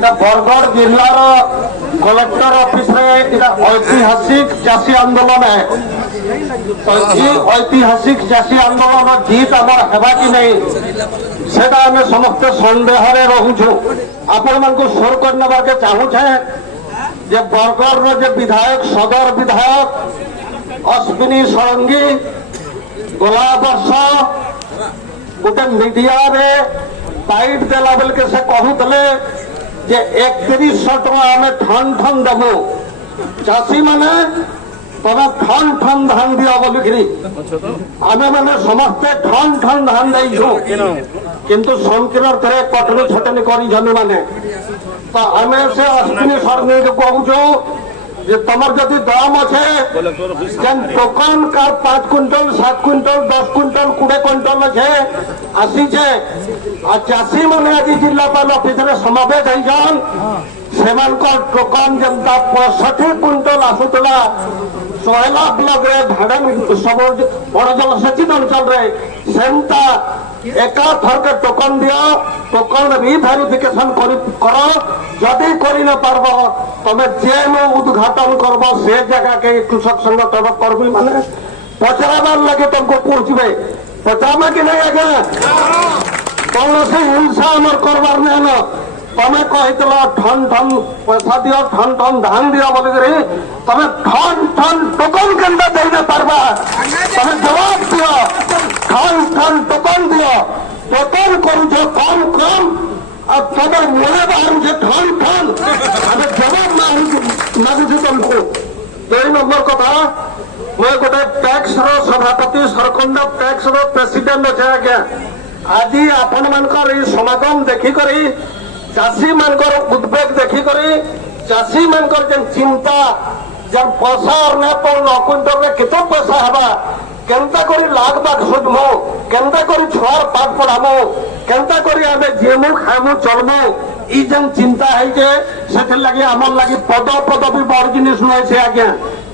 এটা বরগড় জেলার কলেক্টর অফিসে এটা ঐতিহাসিক চাষী আন্দোলন ঐতিহাসিক চাষী আন্দোলন জিত আমার হেবা কি নেই সেটা আমি সমস্ত সন্দেহরে রহুছু আপন মানুষ সোর করে নেবাকে চাহুছে যে বরগড় যে বিধায়ক সদর বিধায়ক অশ্বিনী ষড়ঙ্গী গলা বর্ষ গোটে মিডিয়ারে বাইট দেলা বেলকে সে কহুলে যে 3100 টাকা আমি ঠন ঠন দেবু চাষী মানে তবে ঠন ঠন ধান দিও বলিকি আমি মানে সমস্তে ঠন ঠন ধান দেইছু কিন্তু সংকীর্ণ থরে কঠোর ছটনি করিছন মানে তো আমি সে অশ্বিনী ষড়ঙ্গীকে কহুছু যে তোমার যদি দম আছে যেন টোকন কার 5 কুইন্টাল 7 কুইন্টাল 10 কুইন্টাল 20 কুইন্টাল আছে আসিছে আর চাষী মানে আজ জিল্লাপাল অফিসে সমাবেশ হয়েছেন সেমানকর টোকন যেমতা 65 কুইন্টাল আসুতলা সোহেলা ব্লকরে ভাড়ান সব বড় জলসেচিত অঞ্চলরে সেমতা একা থরকে টোকন দিও টোকন রিভেরিফিকেশন কর যদি করি না পারব তবে যেন উদ্ঘাটন করব সে জায়গাকে কৃষক সংগঠন কর্মী মানে পচারবার লাগে তোমাকে পৌঁছবে পচাবে কি নাই আজ্ঞা কৌশি হিংসা আমার করবার নেই না তুমি কহিল ঠন ঠন পয়সা দিও ঠন ঠন ধান দিও বলিকি তুমি ঠন ঠন টোকন কেন্দ্র দেই না পারবা তুমি জবাব দিও ঠন ঠন টোকন দিও টোকন করুছ কম কম আর তোমার মনে বাহারুছে ঠন ঠন আমি জবাব মাগুছি তোমাকে 2 নম্বর কথা मैं गोटे टैक्स सभापति सरकंड टैक्स प्रेसिडेंट अच्छे आज्ञा आज आपण मानकर समागम देखिक चाषी मानकर उद्वेग देखिक चाषी मानकर जेन चिंता जेन पैसा अर्ने पर 9 क्विंटल में केते पैसा हवा केनता करी लाख बाग सुझमु केनता करी छुआर पाठ पढ़ामु केनता करी आमे जेमु खामु चलमु ई जेन चिंता है जे सेथे लागि हमर लागि पद भी बड़ जिनिस नय छे आज्ञा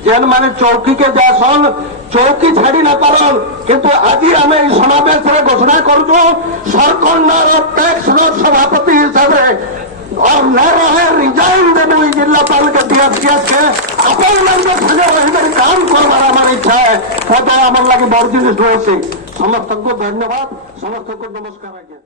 जेन माने चौकी के जासन चौकी छाड़ी न पारन किंतु आज आम समावेश घोषणा करूँ सरकंडर टैक्स सभापति हिसाब से और न रहे रिजाइन देव जिलापाल के दियस के अपन काम करवार हमार इच्छा है पद आम लगे बड़ जिनिस रही समस्त को धन्यवाद समस्त को नमस्कार आज्ञा।